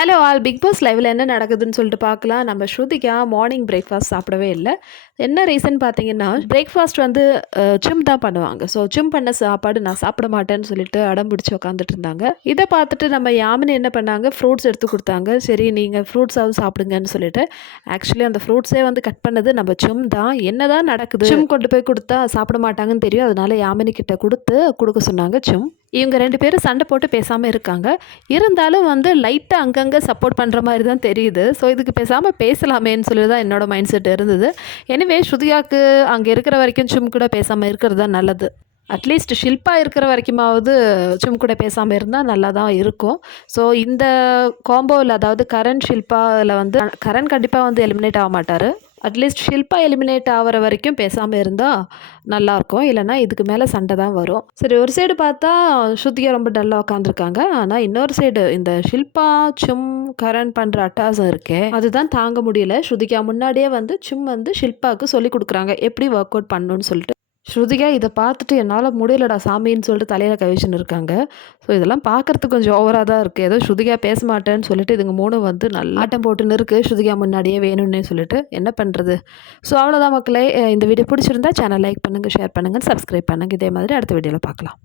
Hello all big pass லைவில் என்ன நடக்குதுன்னு சொல்லிட்டு பார்க்கலாம். நம்ம ஸ்ருதிகா மார்னிங் பிரேக்ஃபாஸ்ட் சாப்பிடவே இல்லை. என்ன ரீசன் பார்த்தீங்கன்னா பிரேக்ஃபாஸ்ட் வந்து ஜிம் தான் பண்ணுவாங்க. ஸோ ஜிம் பண்ண சாப்பாடு நான் சாப்பிட மாட்டேன்னு சொல்லிட்டு அடம் பிடிச்சி உட்காந்துட்டு இருந்தாங்க. இதை பார்த்துட்டு நம்ம யாமினி என்ன பண்ணாங்க? ஃப்ரூட்ஸ் எடுத்து கொடுத்தாங்க. சரி நீங்கள் ஃப்ரூட்ஸாவது சாப்பிடுங்கன்னு சொல்லிட்டு ஆக்சுவலி அந்த ஃப்ரூட்ஸே வந்து கட் பண்ணது நம்ம ஜிம் தான். என்ன தான் நடக்குது? ஜிம் கொண்டு போய் கொடுத்தா சாப்பிட மாட்டாங்கன்னு தெரியும். அதனால யாமினி கிட்ட கொடுத்து கொடுக்க சொன்னாங்க ஜிம் இவங்க ரெண்டு பேரும் சண்டை போட்டு பேசாமல் இருக்காங்க. இருந்தாலும் வந்து லைட்டாக அங்கங்கே சப்போர்ட் பண்ணுற மாதிரி தான் தெரியுது. ஸோ இதுக்கு பேசாமல் பேசலாமேன்னு சொல்லி தான் என்னோடய மைண்ட் செட் இருந்தது. எனவே ஸ்ருதியாவுக்கு அங்கே இருக்கிற வரைக்கும் சும் கூட பேசாமல் இருக்கிறது தான் நல்லது. அட்லீஸ்ட் ஷில்பா இருக்கிற வரைக்குமாவது சும் கூட பேசாமல் இருந்தால் நல்லா தான் இருக்கும். ஸோ இந்த காம்போவில் அதாவது கரண் ஷில்பாவில் வந்து கரண் கண்டிப்பாக வந்து எலிமினேட் ஆக மாட்டார். அட்லீஸ்ட் ஷில்பா எலிமினேட் ஆகிற வரைக்கும் பேசாமல் இருந்தால் நல்லாயிருக்கும் இல்லைன்னா இதுக்கு மேலே சண்டை தான் வரும். சரி ஒரு சைடு பார்த்தா ஸ்ருதியா ரொம்ப டல்லாக உட்காந்துருக்காங்க ஆனால் இன்னொரு சைடு இந்த ஷில்பா சும் கரண் பண்ணுற அட்டாசம் இருக்கே அதுதான் தாங்க முடியல. ஸ்ருதிகா முன்னாடியே வந்து சும் வந்து ஷில்பாவுக்கு சொல்லி கொடுக்குறாங்க. எப்படி ஒர்க் அவுட் பண்ணணும்னு சொல்லிட்டு. ஸ்ருதிகா இதை பார்த்துட்டு என்னால் முடியலடா சாமின்னு சொல்லிட்டு தலையில் கவிச்சுன்னு இருக்காங்க. ஸோ இதெல்லாம் பார்க்குறதுக்கு கொஞ்சம் ஓவராக தான் இருக்குது ஏதோ ஸ்ருதிகா பேச மாட்டேன்னு சொல்லிட்டு இதுங்க மூணு வந்து நல்லா ஆட்டம் போட்டுன்னு இருக்குது ஸ்ருதிகா முன்னாடியே வேணும்னே சொல்லிட்டு என்ன பண்ணுறது ஸோ அவ்வளோதான் மக்களே. இந்த வீடியோ பிடிச்சிருந்தா சேனல் லைக் பண்ணுங்கள் ஷேர் பண்ணுங்கள் சப்ஸ்கிரைப் பண்ணுங்கள் இதே மாதிரி அடுத்த வீடியோவில் பார்க்கலாம்.